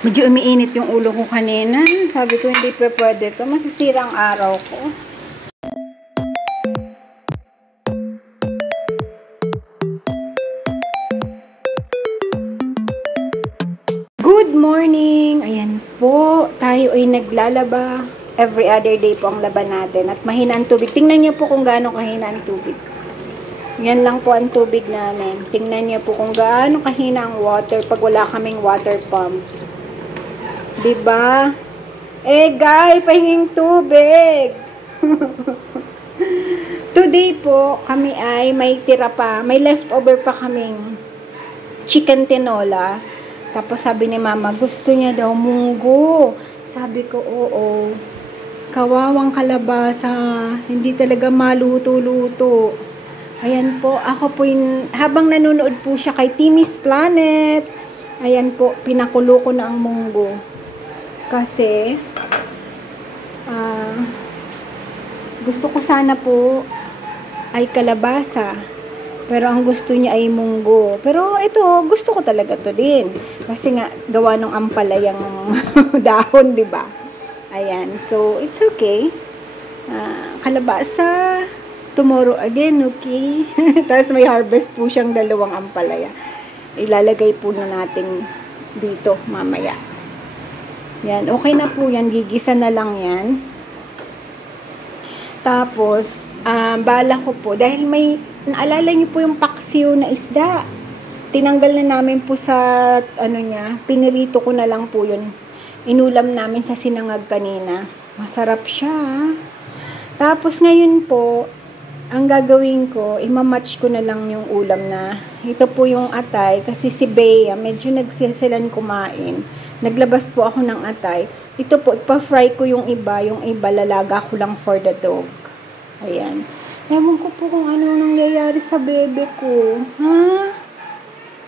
Medyo umiinit yung ulo ko kanina. Sabi ko, hindi pa pwede to. Masisira ang araw ko. Good morning! Ayan po. Tayo ay naglalaba. Every other day po ang laban natin. At mahina ang tubig. Tingnan niyo po kung gaano kahina ang tubig. Yan lang po ang tubig namin. Tingnan niyo po kung gaano kahina ang water pag wala kaming water pump. Diba? Eh, guys, pahinging tubig. Today po, kami ay may tira pa. May leftover pa kaming chicken tinola. Tapos sabi ni mama, gusto niya daw munggo. Sabi ko, oo. Kawawang kalabasa. Hindi talaga maluto-luto. Ayan po, ako po habang nanonood po siya kay Timmy's Planet. Ayan po, pinakulo ko na ang munggo. Kasi, gusto ko sana po ay kalabasa. Pero ang gusto niya ay munggo. Pero ito, gusto ko talaga to din. Kasi nga, gawa ng ampalayang dahon, di ba? Ayan, so it's okay. Kalabasa, tomorrow again, okay? Tapos may harvest po siyang dalawang ampalaya. Ilalagay po na natin dito mamaya. Yan, okay na po yan. Gigisa na lang yan. Tapos, bala ko po, dahil may, naalala niyo po yung paksiw na isda. Tinanggal na namin po sa, pinirito ko na lang po yun. Inulam namin sa sinangag kanina. Masarap siya. Tapos ngayon po, ang gagawin ko, imamatch ko na lang yung ulam na, ito po yung atay, kasi si Bea, medyo nagsisilan kumain. Naglabas po ako ng atay. Ito po, ipa-fry ko yung iba lalaga ko lang for the dog. Ayan. Ewan ko po kung ano nangyayari sa bebe ko. Ha?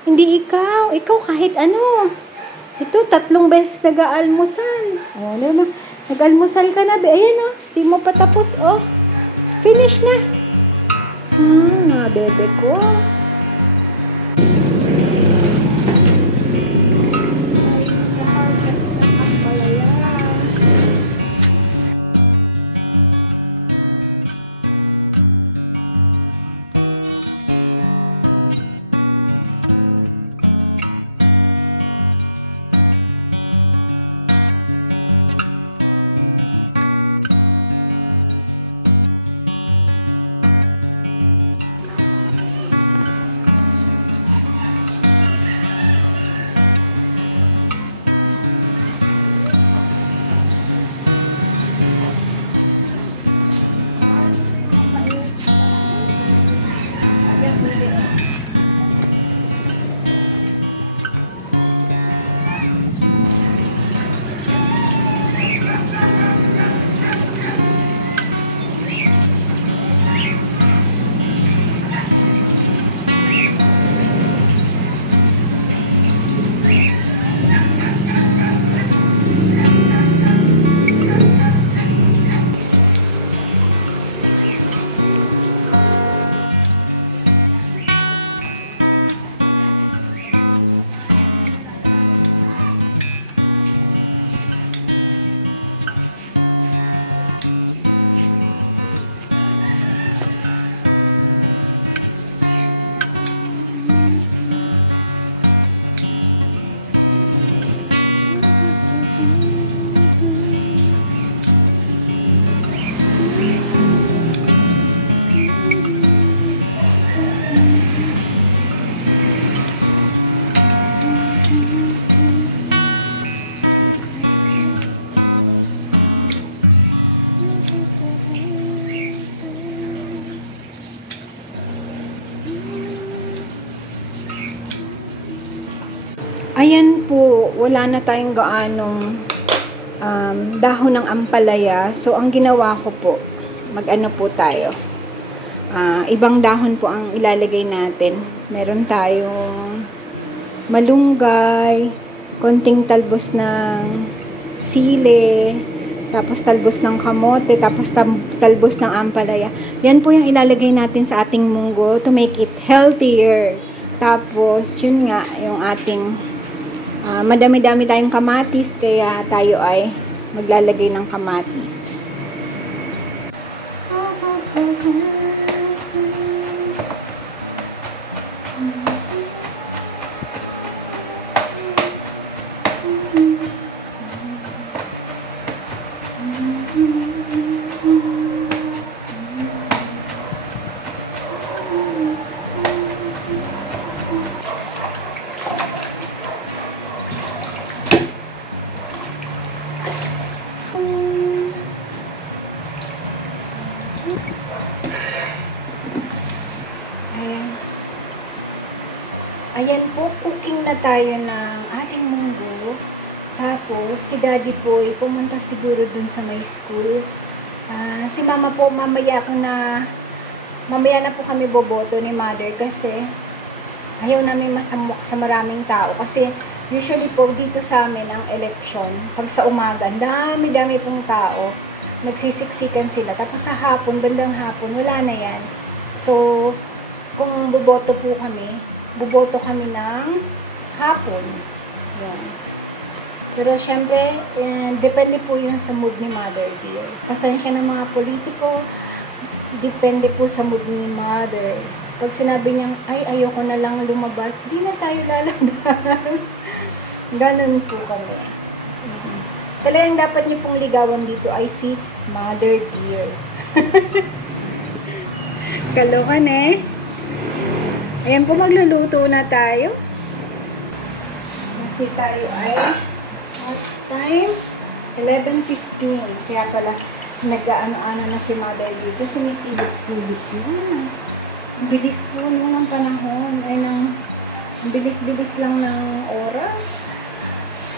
Hindi ikaw. Ikaw kahit ano. Ito, 3 beses nag-aalmusal. O, diba? Nag-almusal ka na, be. Ayan, di mo pa tapos, finish na. Na, bebe ko. Ayan po, wala na tayong gaanong dahon ng ampalaya. So, ang ginawa ko po, mag-ano po tayo. Ibang dahon po ang ilalagay natin. Meron tayong malunggay, konting talbos ng sili, tapos talbos ng kamote, tapos talbos ng ampalaya. Yan po yung ilalagay natin sa ating munggo to make it healthier. Tapos, yun nga, yung ating Madami-dami tayong kamatis, kaya tayo ay maglalagay ng kamatis. Ayan po, cooking na tayo ng ating munggo. Tapos, si daddy po ay pumunta siguro dun sa may school. Si mama po, mamaya na po kami boboto ni mother kasi ayaw namin masamok sa maraming tao. Kasi usually po dito sa amin ang election, pag sa umaga, dami-dami pong tao. Nagsisiksikan sila. Tapos sa hapon, bandang hapon, wala na yan. So, kung boboto po kami, boboto kami ng hapon. Yan. Pero syempre, depende po yun sa mood ni mother dear. Pasensya ng mga politiko, depende po sa mood ni mother. Pag sinabi niyang, ay, ayoko na lang lumabas, di na tayo lalabas. Ganun po kami. Talagang dapat niyo pong ligawan dito ay si mother dear. Kalokan eh. Ayan po, magluluto na tayo. Kasi tayo ay time 11:15. Kaya pala nag-ano-ano na si mother dito. Sumisilip-silip na. Ang bilis po ng panahon. Ay, ang bilis-bilis lang ng oras.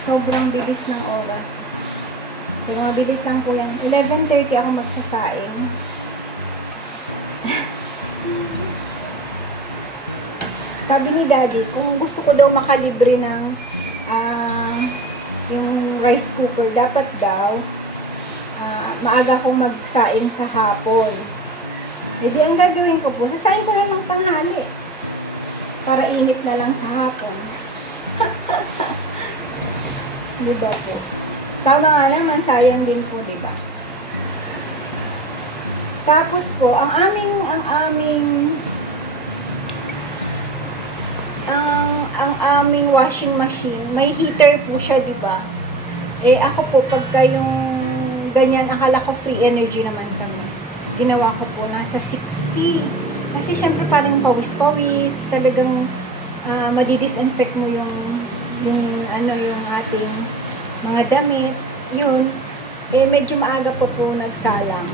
Sobrang bilis ng oras. Kaya mabilis lang po yan. 11:30 ako magsasaing. Sabi ni daddy, kung gusto ko daw makalibre ng yung rice cooker, dapat daw maaga akong magsaing sa hapon. Hindi, ang gagawin ko po, sasaing ko na ng tanghali para init na lang sa hapon. Diba po? Tama nga naman, sayang din po, diba? Tapos po, ang aming washing machine, may heater po siya, di ba? Eh, ako po, pagka yung ganyan, akala ko free energy naman kami. Ginawa ko po, nasa 60. Kasi, syempre, parang pawis-pawis, talagang madidisinfect mo yung ating mga damit. Yun, eh, medyo maaga po nagsalang.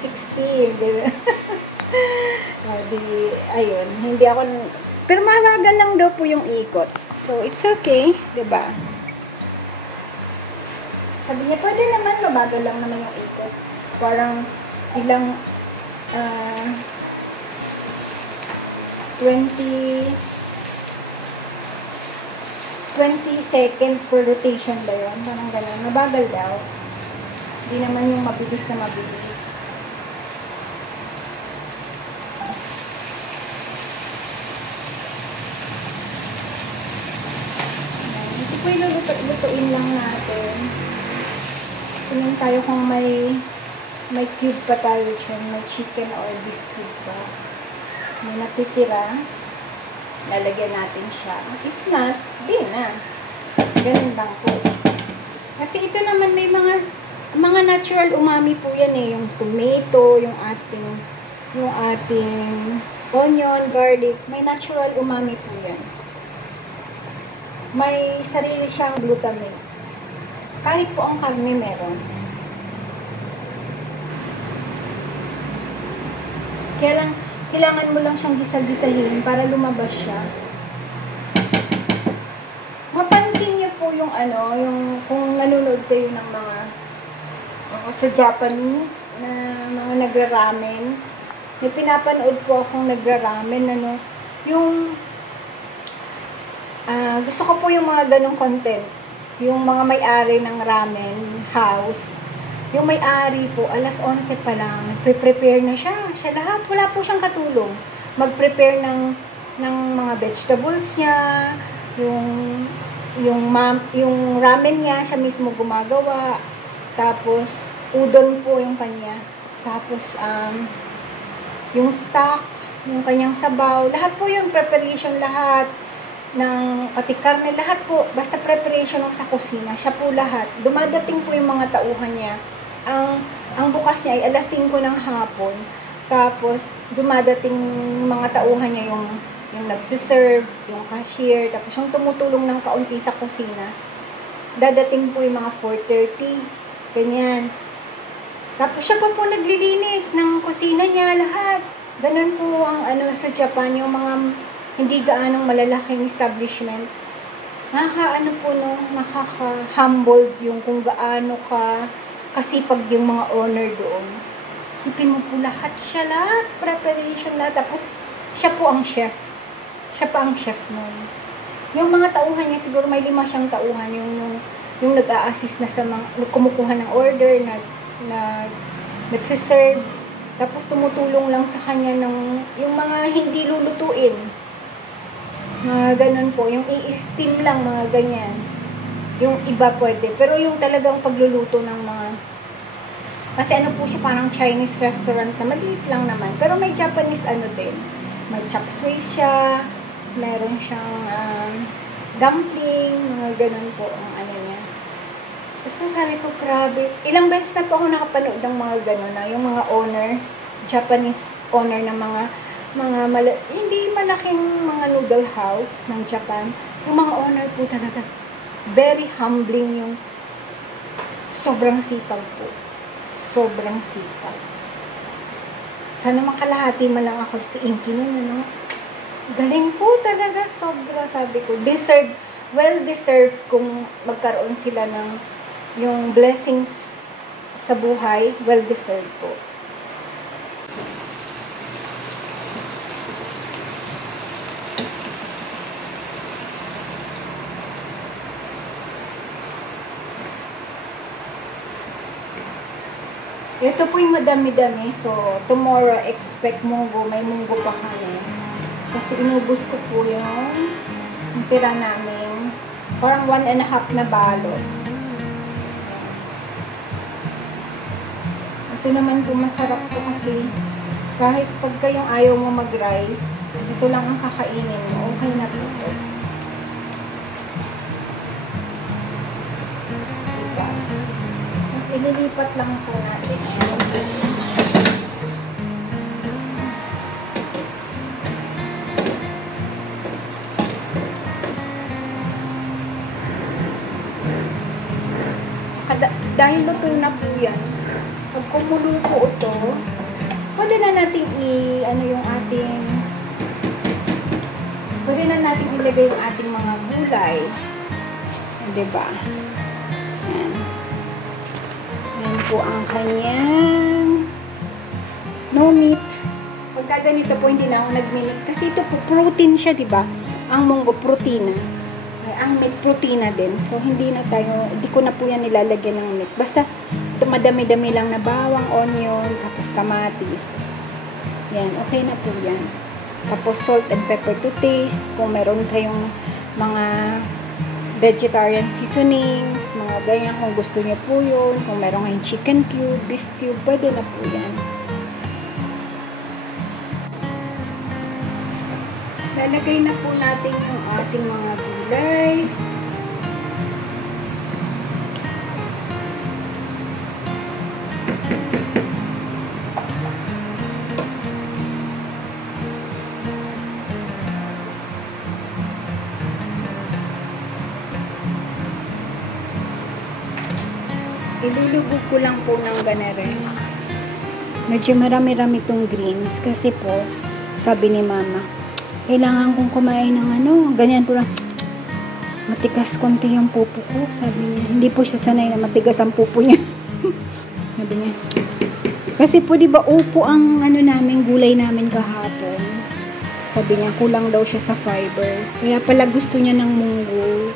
60, di ba? Ayun, hindi ako. Pero mabagal lang daw po yung ikot. So, it's okay. Diba? Sabi niya, pwede naman, mabagal lang naman yung ikot. Parang ilang 20 seconds per rotation ba yun? Parang gano'n. Mabagal daw. Hindi naman yung mabilis na mabilis. Ito po lutuin lang natin. Tingnan tayo kung may cube pa tayo dyan. May chicken or beef cube pa. May natitira. Lalagyan natin siya. If not, di na. Ganun lang po. Kasi ito naman may mga natural umami po yan eh. Yung tomato, yung ating onion, garlic. May natural umami po yan. May sarili siyang glutamate. Kahit po ang karne meron. Kaya lang, kailangan mo lang siyang gisa-gisahin para lumabas siya. Mapansin niyo po yung kung nanonood kayo ng mga sa Japanese na mga nagra-ramen. May pinapanood po akong nagra-ramen, yung gusto ko po yung mga ganong content. Yung mga may-ari ng ramen house. Yung may-ari po, alas 11 pa lang, nagpe-prepare na siya. Siya lahat, wala po siyang katulong. Mag-prepare ng mga vegetables niya, yung yung ramen niya, siya mismo gumagawa. Tapos, udon po yung kanya. Tapos, yung stock, yung kanyang sabaw, lahat po yung preparation, lahat ng pati karne, lahat po, basta preparation ng sa kusina, siya po lahat. Dumadating po yung mga tauhan niya. Ang bukas niya ay alas 5 ng hapon. Tapos, dumadating mga tauhan niya yung nagsiserve, yung cashier, tapos yung tumutulong ng kaunti sa kusina. Dadating po yung mga 4:30, ganyan. Tapos siya pa po naglilinis ng kusina niya, lahat. Ganun po ang sa Japan, yung mga hindi gaanong malalaking establishment. Nakaka-humbled yung kung gaano kasipag yung mga owner doon. Isipin mo po lahat, preparation lahat. Tapos siya po ang chef. Siya pa ang chef nun. Yung mga tauhan niya, siguro may 5 siyang tauhan, yung nag-a-assist na sa mga, kumukuha ng order, nagsiserve, tapos tumutulong lang sa kanya yung mga hindi lulutuin. Ganun po, yung i-steam lang, mga ganyan. Yung iba pwede, pero yung talagang pagluluto ng mga, kasi po siya, parang Chinese restaurant na maliit lang naman, pero may Japanese din. May chop suey siya, meron siyang dumpling, mga ganun po ang niya. Basta sabi ko, grabe. Ilang beses na po ako nakapanood ng mga ganun na, yung mga owner, Japanese owner ng mga hindi malaking mga noodle house ng Japan. Yung mga owner po talaga, very humbling yung sobrang sipag po. Sobrang sipag. Sana makalahati man lang ako sa Inky nun, Galing po talaga, sobra, sabi ko. Well-deserved kung magkaroon sila ng yung blessings sa buhay, well-deserved po. Ito po yung madami-dami. So, tomorrow, expect munggo. May munggo pa kami. Kasi inubos ko po yung tira namin. Parang 1.5 na balot. Ito naman po masarap po kasi kahit pagka yung ayaw mo mag-rice, ito lang ang kakainin mo. Okay na po. Diba? Mas ililipat lang po natin. Dahil luto na po yan, pag kumulo po ito, pwede na natin ilagay yung ating mga gulay. Diba? Yan. Yan po ang kanyang no meat. Pagka ganito po, hindi na ako nag-meat. Kasi ito po, protein siya, diba? Ang munggo, protina. Ang meat, protina din. So, hindi ko na po yan nilalagyan ng meat. Basta, ito madami-dami lang na bawang, onion, tapos kamatis. Yan, okay na po yan. Tapos, salt and pepper to taste. Kung meron kayong mga vegetarian seasonings, mga ganyan, kung gusto niyo po yun. Kung meron kayong chicken cube, beef cube, pwede na po yan. Lalagay na po natin yung ating mga gulay. Ilulubog ko lang po ng ganere. Medyo marami-rami itong greens kasi po, sabi ni mama, kailangan kong kumain ng ganyan po lang. Matigas konti yung pupo ko, sabi niya. Hindi po siya sanay na matigas ang pupo niya. Sabi niya. Kasi po, di ba, upo ang namin, gulay namin kahapon. Sabi niya, kulang daw siya sa fiber. Kaya pala gusto niya ng munggo.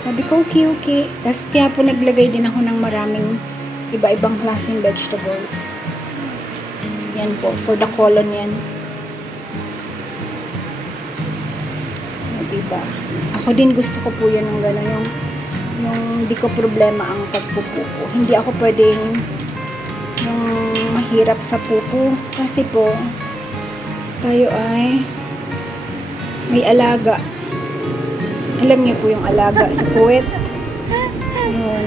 Sabi ko, okay. Tapos kaya po naglagay din ako ng maraming iba-ibang klaseng vegetables. Yan po, for the colon yan. Diba? ba? Ako din gusto ko po yan ng gano'n, yung hindi ko problema ang pagpupupo. Hindi ako pwedeng yung mahirap sa pupo. Kasi po, tayo ay may alaga. Alam niyo po yung alaga sa puwet. Yun.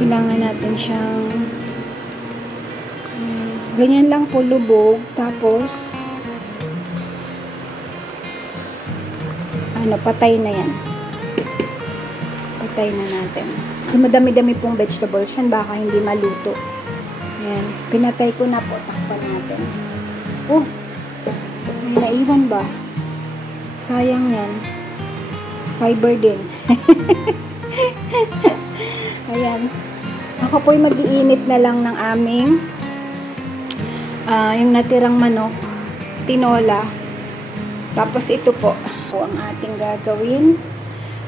Kailangan natin siyang ganyan lang po, lubog. Tapos patay na yan. Patay na natin. So, madami-dami pong vegetables yan. Baka hindi maluto. Ayan. Pinatay ko na po. Takpan natin. Oh! May naiwan ba? Sayang yan. Fiber din. Ayan. Ako po'y mag-iinit na lang ng aming yung natirang manok. Tinola. Tapos ito po ang ating gagawin.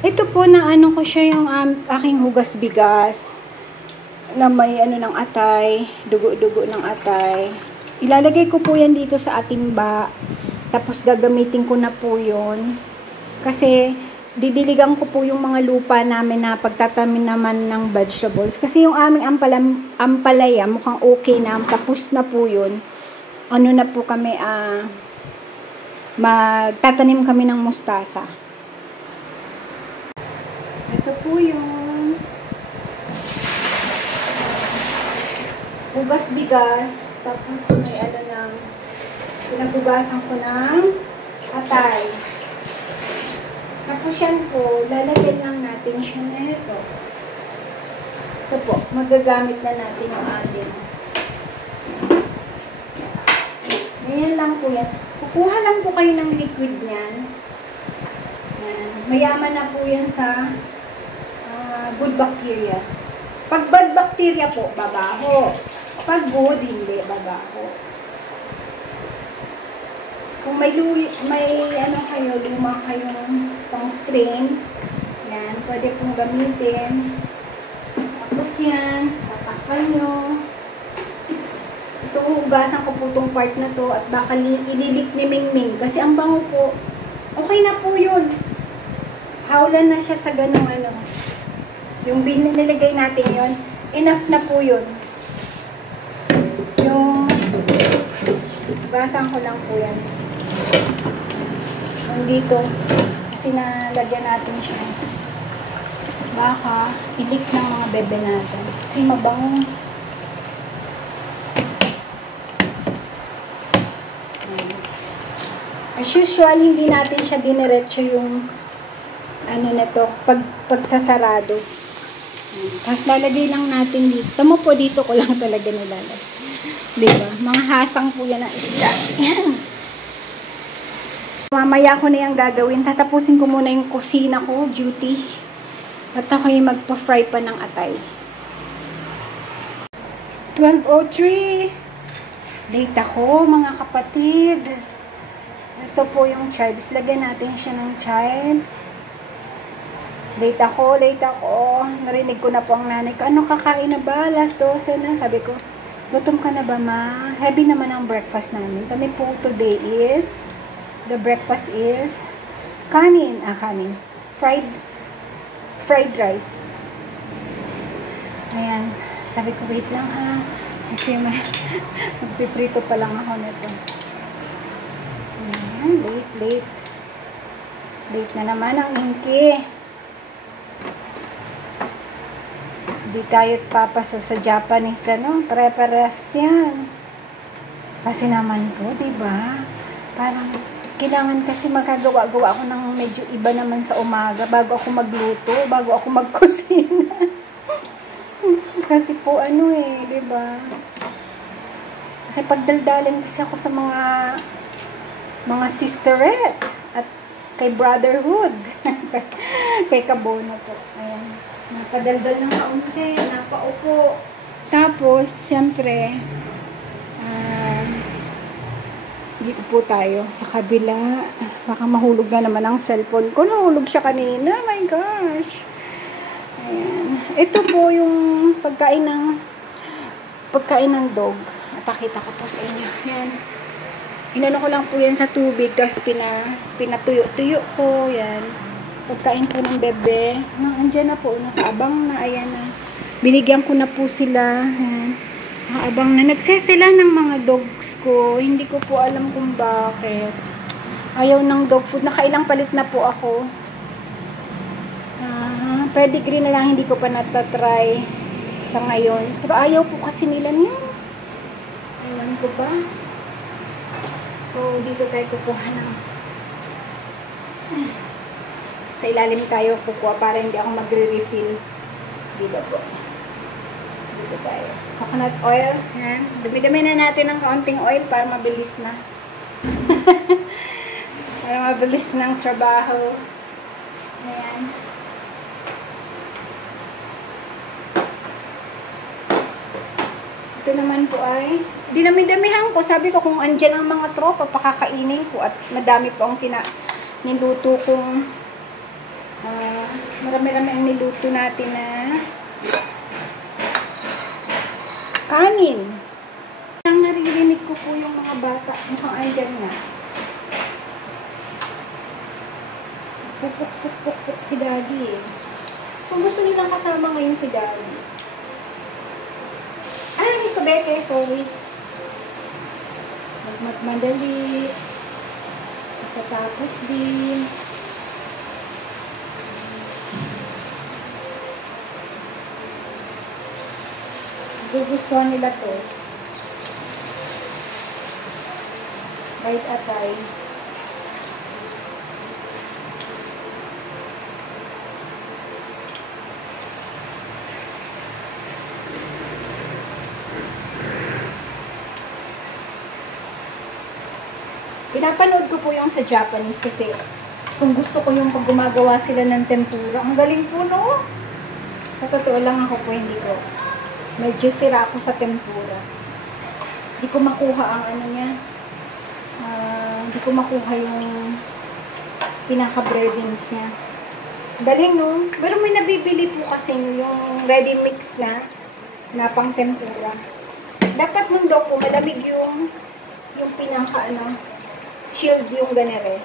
Ito po na ano ko siya yung aking hugas bigas na may ano ng atay, dugo-dugo ng atay. Ilalagay ko po yan dito sa atimba. Tapos gagamitin ko na po yun. Kasi didiligan ko po yung mga lupa namin na pagtatamin naman ng vegetables. Kasi yung aming ampalaya mukhang okay na. Tapos na po yun. Ano na po kami, magtatanim kami ng mustasa. Ito po yung hugas bigas. Tapos may ano ng pinagugasan ko ng atay. Tapos yan po, lalagyan lang natin siya nito. Ito po, magagamit na natin yung atin. Ganyan lang po yan. Kukuha lang po kayo ng liquid niyan. Yan. Mayaman na po yan sa good bacteria. Pag bad bacteria po, babaho. Pag good, hindi, babaho. Kung may ano kayo, luma kayong pang strain, yan, pwede pong gamitin. Tapos yan, tatakpan nyo. Ito, hugasan ko po itong part na to at baka ililik ni Mingming. Kasi ang bango po, okay na po yun. Hawlan na siya sa ganong ano. Yung nilagay natin yun, enough na po yun. Yung, hugasan ko lang po yan. Dito, kasi nalagyan natin siya. Baka ilik ng mga bebe natin. Kasi mabango. As usual, hindi natin siya diniretso yung ano na to, pagsasarado. Tapos lalagay lang natin dito. Tamo po dito ko lang talaga nilalagay. Diba? Mga hasang po yan ng isda. Mamaya ko na yung gagawin. Tatapusin ko muna yung kusina ko, duty. At ako yung magpa-fry pa ng atay. 12:03. Late ako, mga kapatid. Ito po yung chives. Lagyan natin siya ng chives. Late ako. Narinig ko na po ang nanay ko. Ano, kakain na ba? Last 12 na. Sabi ko, gutom ka na ba, ma? Heavy naman ang breakfast namin. Kami po today is the breakfast is kanin. Fried rice. Ayan. Sabi ko, wait lang ha. Kasi magpiprito pa lang ako nito. Ayan. Late. Late na naman ang inki. Hindi tayo papasa sa Japanese, ano? Pare-pares yan. Kasi naman po, diba? Parang kailangan kasi magagawa-gawa ako ng medyo iba naman sa umaga bago ako magluto, bago ako magkusina. Kasi po ano diba? Kasi pagdaldalan kasi ako sa mga sisterette at kay brotherhood. Kay Kabono po. Ayan. Napadaldal ng kaunti, napaupo. Tapos, siyempre, dito po tayo sa kabila. Baka mahulog na naman ang cellphone ko. Nahulog siya kanina. Oh my gosh. Ayan. Ito po yung pagkain ng dog. Napakita ko po sa inyo. Ayan. Inano ko lang po yan sa tubig, tapos pinatuyo-tuyo ko, yan. Pagkain po ng bebe, andyan na po, nakaabang na, ayan na. Binigyan ko na po sila, yan. Nakaabang na, nagsesela ng mga dogs ko, hindi ko po alam kung bakit. Ayaw ng dog food, nakailang palit na po ako. Pedigree na lang, hindi ko pa natatry sa ngayon. Pero ayaw po kasi nila niya. Alam ko ba? So, dito tayo kukuha ng sa ilalim tayo kukuha para hindi ako magre-refill. Dito po. Dito tayo. Coconut oil. Yan. Dumi-dumi na natin ng kaunting oil para mabilis na. Para mabilis ng trabaho. Ayan. Ito naman po ay, dinami-damihan ko. Sabi ko kung andyan ang mga tropa, pakakainin ko. At madami po ang niluto kong, marami-rami ang niluto natin na kanin. Ang naririnig ko po yung mga bata, mukhang andyan na. Pupuk-puk-puk si Daddy eh. So gusto nilang kasama ngayon si Daddy. Ay, ito beke, sorry. Magmadali. Pagkatapos din. Gugustuhan nila to. Right atay. Pinapanood ko po yung sa Japanese kasi gusto ko yung pag gumagawa sila ng tempura. Ang galing po, no? Sa totoo lang ako po, hindi ko. Medyo sira ako sa tempura. Hindi ko makuha ang ano niya. Hindi ko makuha yung pinaka-breadings niya. Galing, no? Pero may nabibili po kasi yung ready mix na pang tempura. Dapat mundo ko, malamig yung pinaka, chilled yung ganere.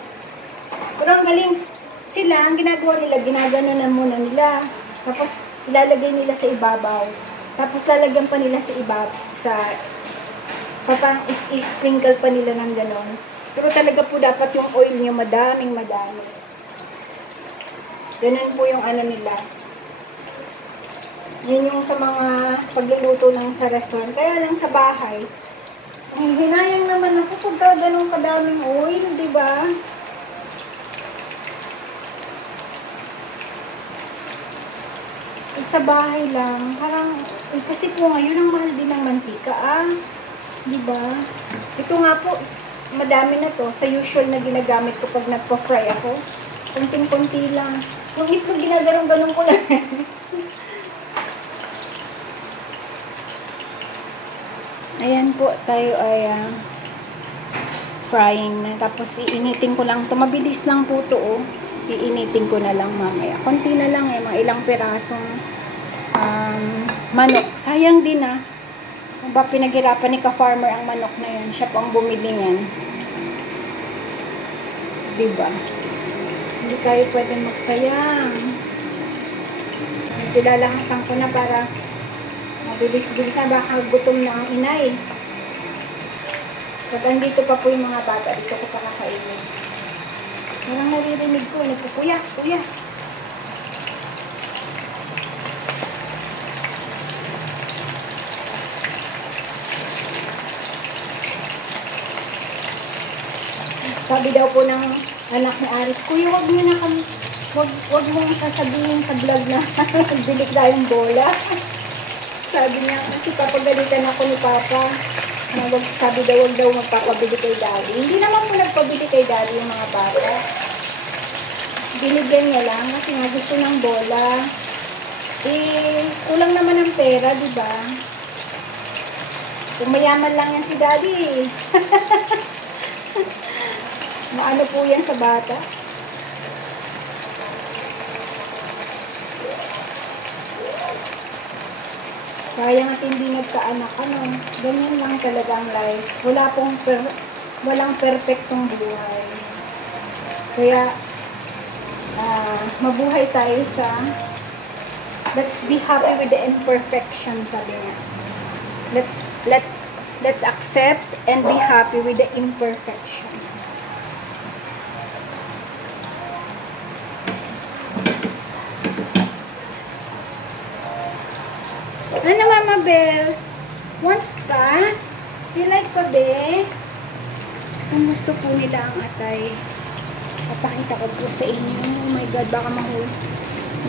Pero ang galing, sila, ang ginagawa nila, ginaganunan muna nila. Tapos, ilalagay nila sa ibabaw. Tapos, lalagyan pa nila sa papang i-sprinkle pa nila ng ganon. Pero talaga po dapat yung oil niya madaming. Ganun po yung ano nila. Yun yung sa mga pagluluto lang sa restaurant. Kaya lang sa bahay, hinayang naman ako pagka ganun kadaming oil, di ba? Sa bahay lang, parang, kasi po ngayon ang mahal din ng mantika, di ba? Ito nga po, madami na to, sa usual na ginagamit ko pag nagpa-fry ako. Kunting-kunti lang. Yung itlog, ginagarong-ganong ko lang. Ayan po, tayo ay frying na. Tapos, iinitin ko lang. Mabilis lang po ito, oh. Iinitin ko na lang mamaya. Konti na lang, mga ilang pirasong manok. Sayang din, Kung ba pinaghirapan ni ka-farmer ang manok na yun, siya po ang bumili niyan. Diba? Hindi tayo pwede magsayang. Medyo lalahasan ko na para mabilis-bilis na, baka gutom na ang inay. Pag andito pa po yung mga bata, dito ko pa kakainin. Parang naririnig ko, kuya. Sabi daw po ng anak ni Aris, kuya, wag mong sasabihin sa vlog na bilik tayong bola. Sabi niya, kasi papagalitan ako ni Papa. Sabi daw, wag daw magpapabili kay Daddy. Hindi naman po nagpabili kay Daddy yung mga bata. Binigyan niya lang kasi nga gusto ng bola. Kulang naman ng pera, di ba? Kung mayaman lang yan si Daddy. Maano po yan sa bata? Sayang at hindi nagkaanak, Ganyan lang talaga ang life. walang perfectong buhay. Kaya, mabuhay tayo sa let's be happy with the imperfection, sabi niya. Let's accept and be happy with the imperfection. Ano, Mama Bells? Wants ka? You like pa, be? Gusto po nila ang atay. Papakita ko po sa inyo. Oh my God, baka mahuli.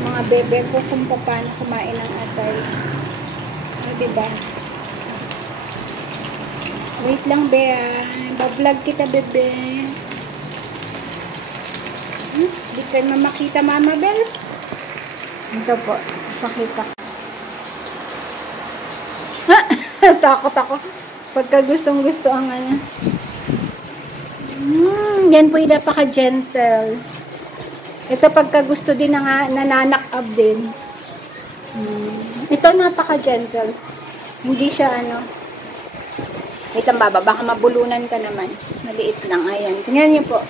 Mga bebe ko kung paano kumain ng atay. Ay, diba? Wait lang, be. Bablog kita, bebe. Di kayo mamakita, Mama Bells. Ito po. Pakita ko. Takot ako. Pagka gustong-gusto ang ano. Yan po yung napaka-gentle. Ito pagka gusto din na nananakab din. Ito napaka-gentle. Hindi siya ano. Ito baba, baka mabulunan ka naman. Maliit lang. Ayan. Tingnan niyo po.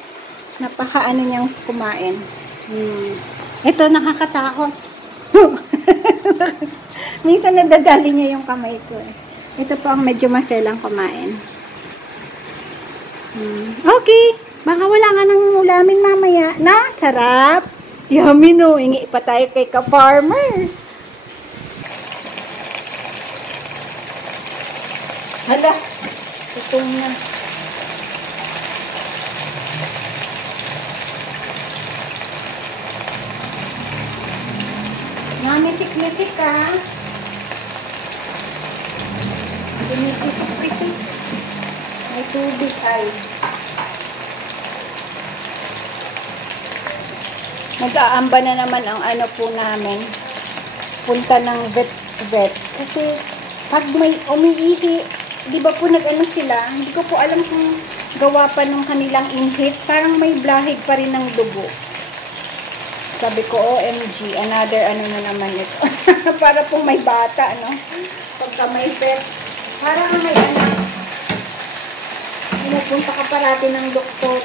Napaka-ano niyang kumain. Ito nakakatakot. Minsan nadadali niya yung kamay ko. Ito po ang medyo maselang kumain. Okay. Baka wala ka nang ulamin mamaya. Na, sarap. Yummy no. Ingi pa tayo kay ka-farmer. Hala. Itong na. Namisik-misik ka. Pinisik-pisik. May tubig ay. Mag-aamba na naman ang ano po namin. Punta ng vet. Kasi pag may umiihi, di ba po nag-ano sila, hindi ko po alam kung gawa pa ng kanilang inhit. Parang may blahig pa rin ng dugo. Sabi ko, OMG, another ano na naman ito. Para pong may bata, no? Pagka may pet. Parang may anak. Pinapunta ka parati ng doktor.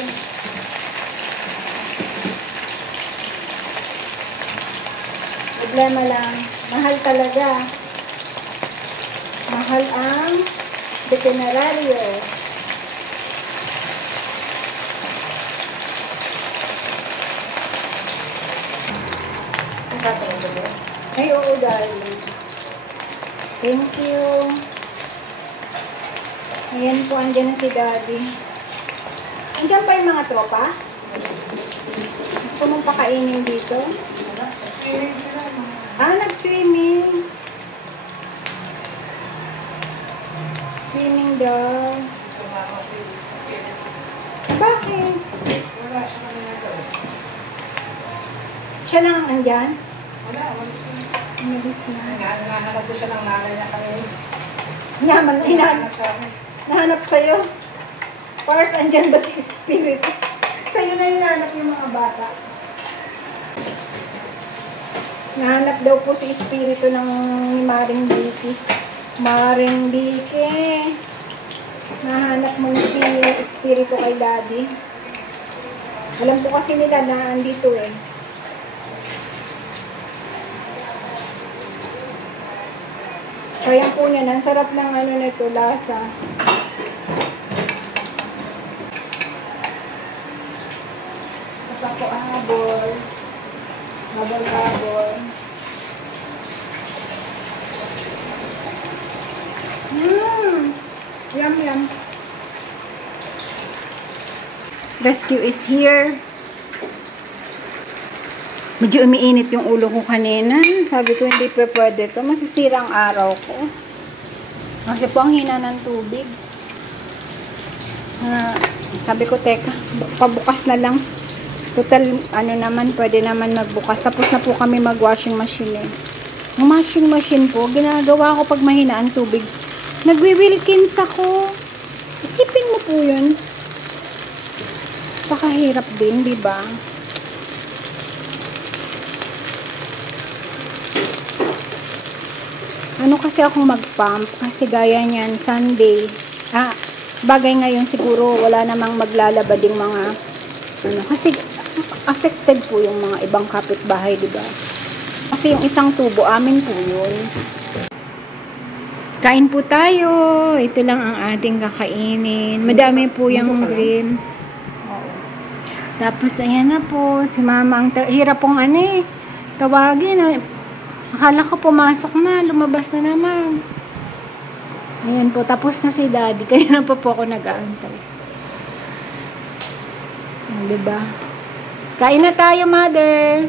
Problema lang. Mahal talaga. Mahal ang veterinaryo. Ay, oo, darling. Thank you. Ayan po, andyan na si Daddy. Andyan pa yung mga tropa? Gusto mong pakainin dito? Nag-swimming. Swimming daw. Bakit? Siya lang andyan? Wala. Umalis na. Nahanap ko siya ng nanay niya kami. Nahanap sa'yo. Pars, andyan ba si Spirit? Sa'yo na hinahanap yung mga bata. Nahanap daw po si Espiritu ng Maring Vicky. Maring Vicky. Nahanap mo si Espiritu kay Daddy. Alam po kasi nila na andito eh. Kaya po niya, ang sarap ng ano nito, lasa. Ito po habol. Habol. Yum. Rescue is here. Medyo umiinit yung ulo ko kanina. Sabi ko, hindi pa pwede ito. Masisira ang araw ko. Kasi po ang hina ng tubig. Sabi ko, teka, pabukas na lang. Total, ano naman, pwede naman magbukas. Tapos na po kami mag-washing machine eh. Ang washing machine po, ginagawa ko pag mahina ang tubig. Nagwi-Wilkins ako. Isipin mo po yun. Pakahirap din, di ba? Ano kasi akong mag-pump? Kasi gaya niyan, Sunday. Bagay ngayon siguro wala namang maglalaba ding mga ano, kasi affected po yung mga ibang kapitbahay, di ba? Kasi yung isang tubo, amin po yun. Kain po tayo. Ito lang ang ating kakainin. Madami po yung greens. Tapos, ayan na po. Si mama, hirap pong tawagin. Akala ko pumasok na. Lumabas na naman. Ayan po. Tapos na si daddy. Kaya na po ako nag-aantay. Diba? Kain na tayo, mother.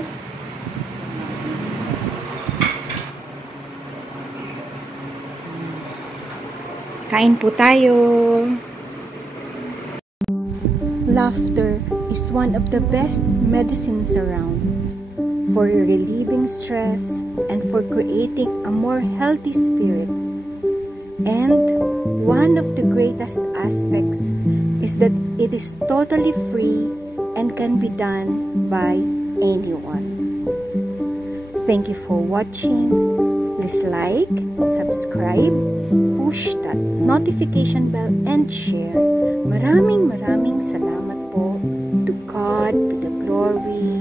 Kain po tayo. Laughter is one of the best medicines around for relieving stress and for creating a more healthy spirit. And one of the greatest aspects is that it is totally free and can be done by anyone. Thank you for watching. Please like, subscribe, push that notification bell and share. Maraming salamat po. To God be the glory.